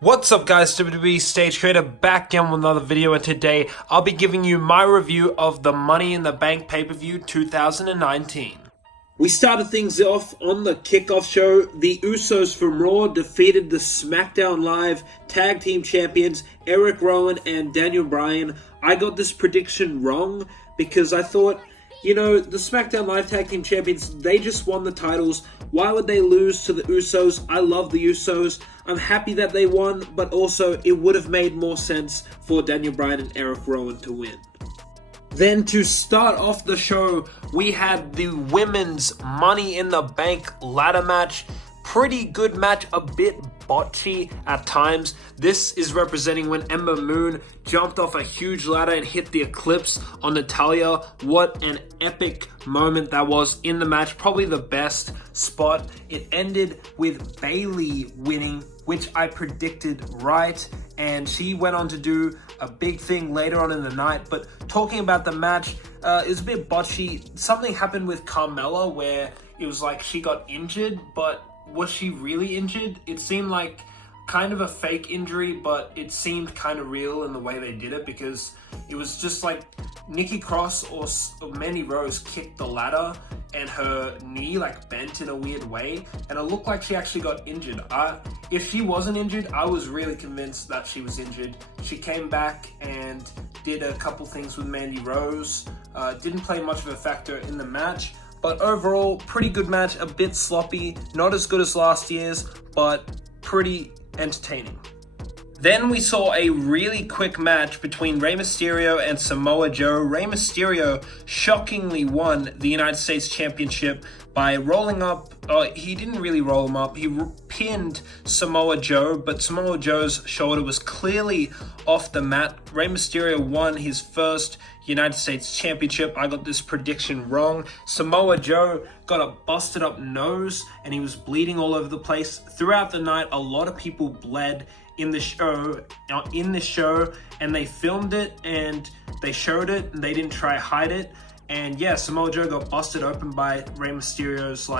What's up guys, WWE Stage Creator back again with another video, and today I'll be giving you my review of the Money in the Bank pay-per-view 2019. We started things off on the kickoff show. The Usos from Raw defeated the SmackDown Live Tag Team Champions Eric Rowan and Daniel Bryan. I got this prediction wrong because I thought, the SmackDown Live Tag Team Champions, they just won the titles. Why would they lose to the Usos? I love the Usos. I'm happy that they won, but also it would have made more sense for Daniel Bryan and Eric Rowan to win. Then to start off the show, we had the women's Money in the Bank ladder match. Pretty good match, a bit botchy at times. This is representing when Ember Moon jumped off a huge ladder and hit the Eclipse on Natalya. What an epic moment that was in the match. Probably the best spot. It ended with Bayley winning, which I predicted right, and she went on to do a big thing later on in the night. But talking about the match, it was a bit botchy. Something happened with Carmella where it was like she got injured, but was she really injured? It seemed like kind of a fake injury, but it seemed kind of real in the way they did it, because it was just like Nikki Cross or Mandy Rose kicked the ladder and her knee like bent in a weird way, and it looked like she actually got injured. If she wasn't injured, I was really convinced that she was injured. She came back and did a couple things with Mandy Rose. Didn't play much of a factor in the match. But overall, pretty good match, a bit sloppy, not as good as last year's, but pretty entertaining. Then we saw a really quick match between Rey Mysterio and Samoa Joe. Rey Mysterio shockingly won the United States Championship by rolling up. He didn't really roll him up. He pinned Samoa Joe, but Samoa Joe's shoulder was clearly off the mat. Rey Mysterio won his first United States Championship. I got this prediction wrong. Samoa Joe got a busted up nose and he was bleeding all over the place. Throughout the night, a lot of people bled in the show, and they filmed it and they showed it and they didn't try to hide it. And yeah, Samoa Joe got busted open by Rey Mysterio's,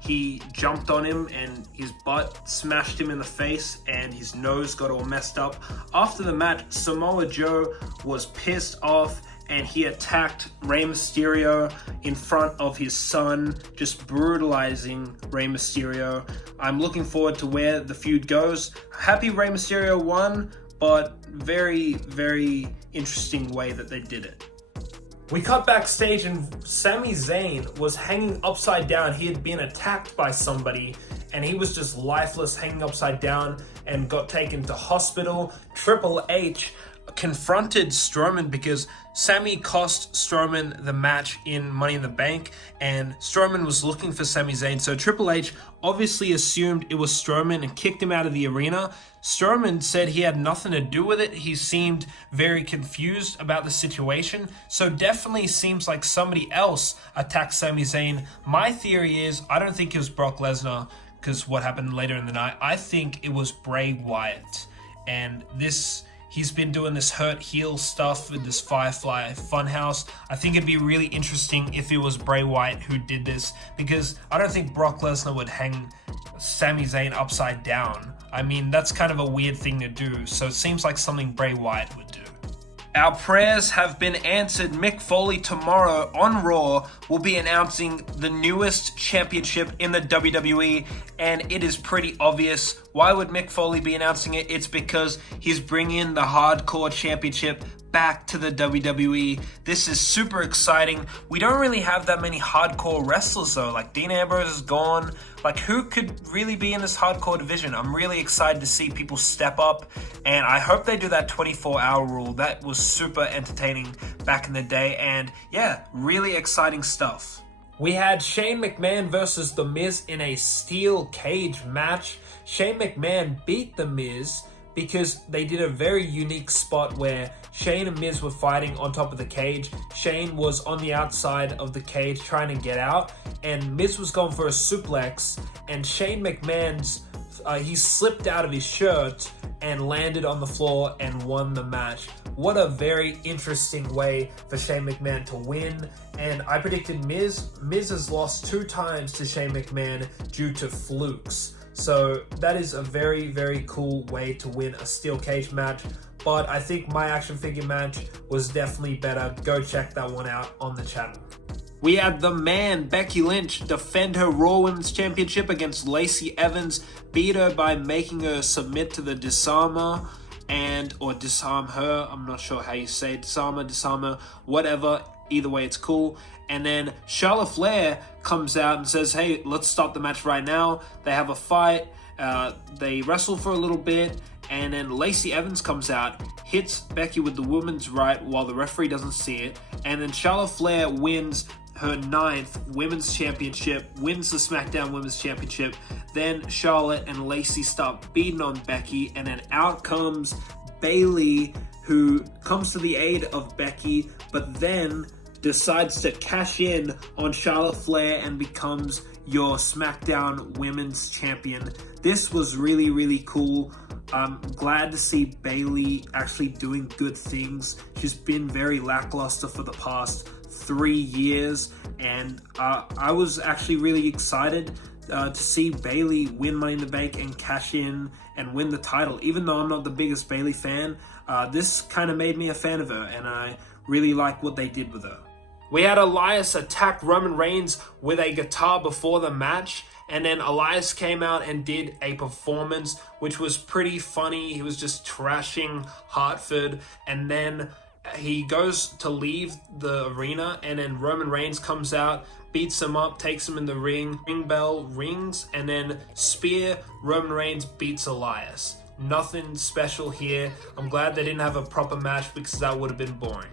he jumped on him and his butt smashed him in the face and his nose got all messed up. After the match, Samoa Joe was pissed off and he attacked Rey Mysterio in front of his son, just brutalizing Rey Mysterio. I'm looking forward to where the feud goes. Happy Rey Mysterio won, but very, very interesting way that they did it. We cut backstage and Sami Zayn was hanging upside down. He had been attacked by somebody and he was just lifeless, hanging upside down, and got taken to hospital. Triple H confronted Strowman because Sami cost Strowman the match in Money in the Bank, and Strowman was looking for Sami Zayn. So Triple H obviously assumed it was Strowman and kicked him out of the arena. Strowman said he had nothing to do with it. He seemed very confused about the situation. So definitely seems like somebody else attacked Sami Zayn. My theory is, I don't think it was Brock Lesnar, because what happened later in the night. I think it was Bray Wyatt. And he's been doing this hurt heel stuff with this Firefly Funhouse. I think it'd be really interesting if it was Bray Wyatt who did this, because I don't think Brock Lesnar would hang Sami Zayn upside down. I mean, that's kind of a weird thing to do, so it seems like something Bray Wyatt would do. Our prayers have been answered. Mick Foley tomorrow on Raw will be announcing the newest championship in the WWE, and it is pretty obvious. Why would Mick Foley be announcing it? It's because he's bringing the Hardcore Championship back to the WWE. This is super exciting. We don't really have that many hardcore wrestlers though. Like Dean Ambrose is gone. Like, who could really be in this hardcore division? I'm really excited to see people step up, and I hope they do that 24-hour rule. That was super entertaining back in the day, and yeah, really exciting stuff. We had Shane McMahon versus The Miz in a steel cage match. Shane McMahon beat The Miz because they did a very unique spot where Shane and Miz were fighting on top of the cage. Shane was on the outside of the cage trying to get out, and Miz was going for a suplex, and Shane McMahon's he slipped out of his shirt and landed on the floor and won the match. What a very interesting way for Shane McMahon to win. And I predicted Miz has lost 2 times to Shane McMahon due to flukes. So that is a very, very cool way to win a steel cage match. But I think my action figure match was definitely better. Go check that one out on the channel. We had the man, Becky Lynch, defend her Raw Women's Championship against Lacey Evans, beat her by making her submit to the disarmer, or disarm her. I'm not sure how you say disarmer, whatever. Either way, it's cool. And then Charlotte Flair comes out and says, hey, let's stop the match right now. They have a fight. They wrestle for a little bit. And then Lacey Evans comes out, hits Becky with the women's right while the referee doesn't see it. And then Charlotte Flair wins her 9th Women's Championship, wins the SmackDown Women's Championship. Then Charlotte and Lacey start beating on Becky. And then out comes Bayley, who comes to the aid of Becky, but then decides to cash in on Charlotte Flair and becomes your SmackDown Women's Champion. This was really, really cool. I'm glad to see Bayley actually doing good things. She's been very lackluster for the past 3 years, and I was actually really excited to see Bayley win Money in the Bank and cash in and win the title. Even though I'm not the biggest Bayley fan, this kind of made me a fan of her, and I really like what they did with her. We had Elias attack Roman Reigns with a guitar before the match, and then Elias came out and did a performance which was pretty funny. He was just trashing Hartford, and then he goes to leave the arena, and then Roman Reigns comes out, beats him up, takes him in the ring, ring bell rings, and then spear. Roman Reigns beats Elias. Nothing special here. I'm glad they didn't have a proper match because that would have been boring.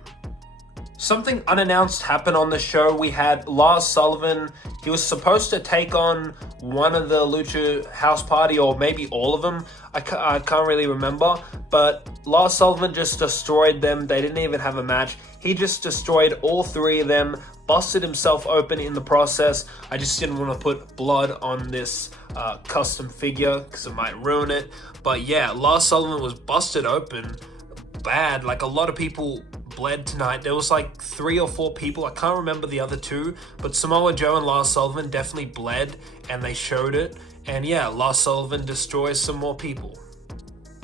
Something unannounced happened on the show. We had Lars Sullivan. He was supposed to take on one of the Lucha House Party, or maybe all of them. I can't really remember. But Lars Sullivan just destroyed them. They didn't even have a match. He just destroyed all 3 of them, busted himself open in the process. I just didn't want to put blood on this custom figure because it might ruin it. But yeah, Lars Sullivan was busted open bad. Like, a lot of people bled tonight. There was like 3 or 4 people. I can't remember the other 2, but Samoa Joe and Lars Sullivan definitely bled, and they showed it. And yeah, Lars Sullivan destroys some more people.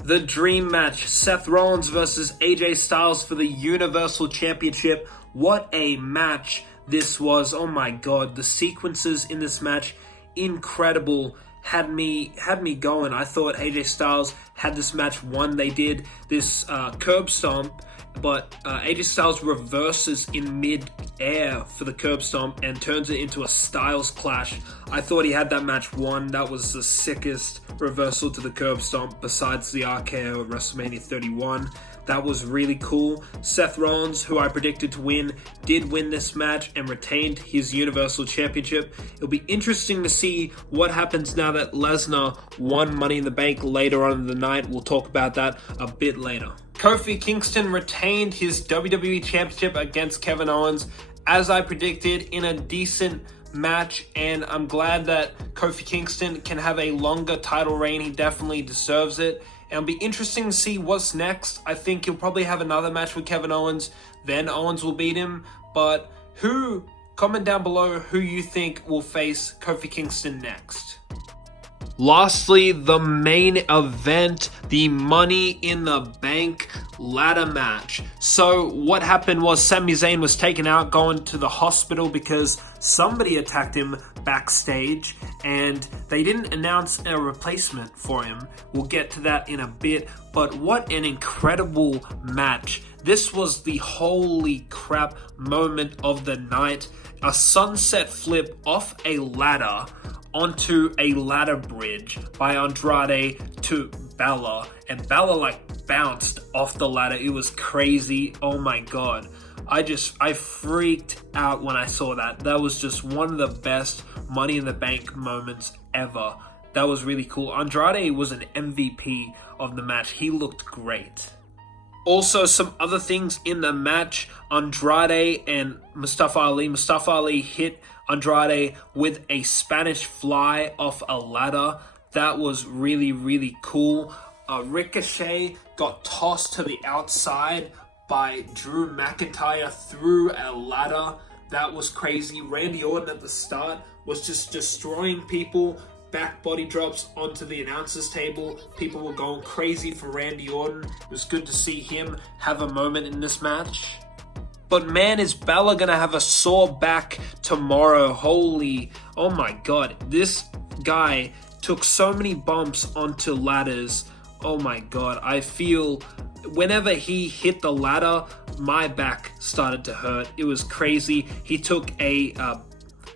The dream match, Seth Rollins versus AJ Styles for the Universal Championship. What a match this was. Oh my god, the sequences in this match, incredible. Had me going. I thought AJ Styles had this match won. They did this curb stomp, but AJ Styles reverses in mid-air for the curb stomp and turns it into a Styles clash. I thought he had that match won. That was the sickest reversal to the curb stomp besides the RKO at WrestleMania 31. That was really cool. Seth Rollins, who I predicted to win, did win this match and retained his Universal Championship. It'll be interesting to see what happens now that Lesnar won Money in the Bank later on in the night. We'll talk about that a bit later. Kofi Kingston retained his WWE Championship against Kevin Owens, as I predicted, in a decent match, and I'm glad that Kofi Kingston can have a longer title reign. He definitely deserves it. It'll be interesting to see what's next. I think he'll probably have another match with Kevin Owens, then Owens will beat him. But comment down below who you think will face Kofi Kingston next. Lastly, the main event, the Money in the Bank ladder match. So what happened was Sami Zayn was taken out, going to the hospital because somebody attacked him backstage, and they didn't announce a replacement for him. We'll get to that in a bit, but what an incredible match. This was the holy crap moment of the night. A sunset flip off a ladder onto a ladder bridge by Andrade to Bella, and Bella bounced off the ladder. It was crazy. Oh my god. I freaked out when I saw that. That was just one of the best Money in the Bank moments ever. That was really cool. Andrade was an MVP of the match. He looked great. Also, some other things in the match, Andrade and Mustafa Ali. Mustafa Ali hit Andrade with a Spanish fly off a ladder. That was really, really cool. Ricochet got tossed to the outside by Drew McIntyre through a ladder. That was crazy. Randy Orton at the start was just destroying people. back body drops onto the announcers table. People were going crazy for Randy Orton. It was good to see him have a moment in this match. But man, is Bella gonna have a sore back tomorrow. Oh my god. This guy took so many bumps onto ladders. Oh my god. I feel whenever he hit the ladder, my back started to hurt. It was crazy. He took a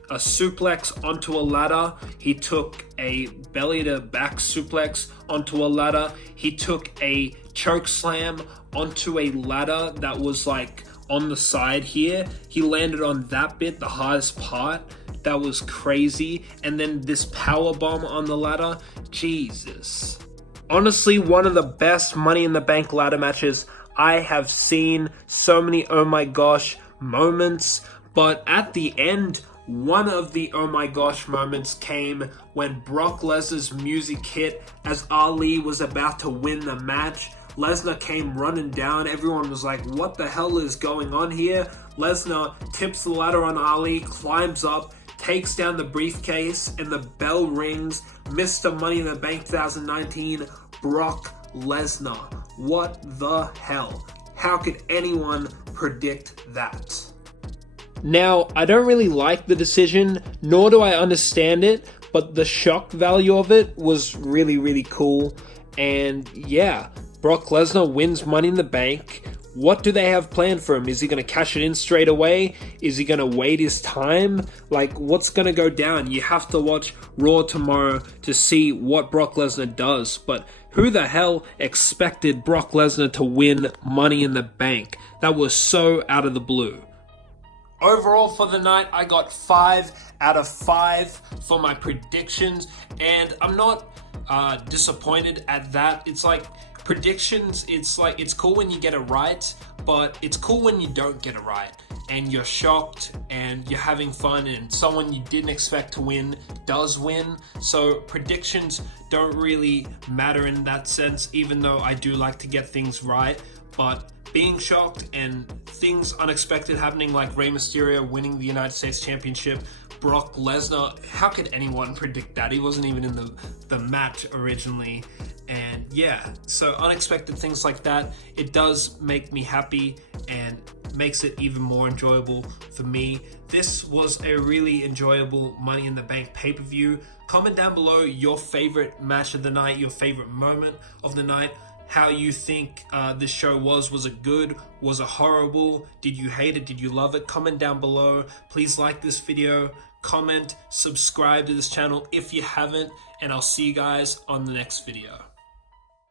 suplex onto a ladder. He took a belly to back suplex onto a ladder. He took a choke slam onto a ladder that was like on the side here. He landed on that bit, the hardest part. That was crazy. And then this power bomb on the ladder. Jesus. Honestly, one of the best Money in the Bank ladder matches I have seen. So many oh my gosh moments. But at the end, one of the oh my gosh moments came when Brock Lesnar's music hit as Ali was about to win the match. Lesnar came running down. Everyone was like, what the hell is going on here? Lesnar tips the ladder on Ali, climbs up, takes down the briefcase, and the bell rings. Mr. Money in the Bank 2019, Brock Lesnar. What the hell? How could anyone predict that? Now, I don't really like the decision, nor do I understand it, but the shock value of it was really, really cool. And yeah, Brock Lesnar wins Money in the Bank. What do they have planned for him? Is he going to cash it in straight away? Is he going to wait his time? Like, what's going to go down? You have to watch Raw tomorrow to see what Brock Lesnar does. But who the hell expected Brock Lesnar to win Money in the Bank? That was so out of the blue. Overall for the night, I got 5 out of 5 for my predictions, and I'm not disappointed at that. It's like predictions, it's cool when you get it right, but it's cool when you don't get it right and you're shocked and you're having fun and someone you didn't expect to win does win. So predictions don't really matter in that sense, even though I do like to get things right. But being shocked and things unexpected happening, like Rey Mysterio winning the United States Championship, Brock Lesnar, how could anyone predict that? He wasn't even in the match originally. And yeah, so unexpected things like that, it does make me happy and makes it even more enjoyable for me. This was a really enjoyable Money in the Bank pay-per-view. Comment down below your favorite match of the night, your favorite moment of the night, how you think this show was. Was it good? Was it horrible? Did you hate it? Did you love it? Comment down below. Please like this video, comment, subscribe to this channel if you haven't, and I'll see you guys on the next video.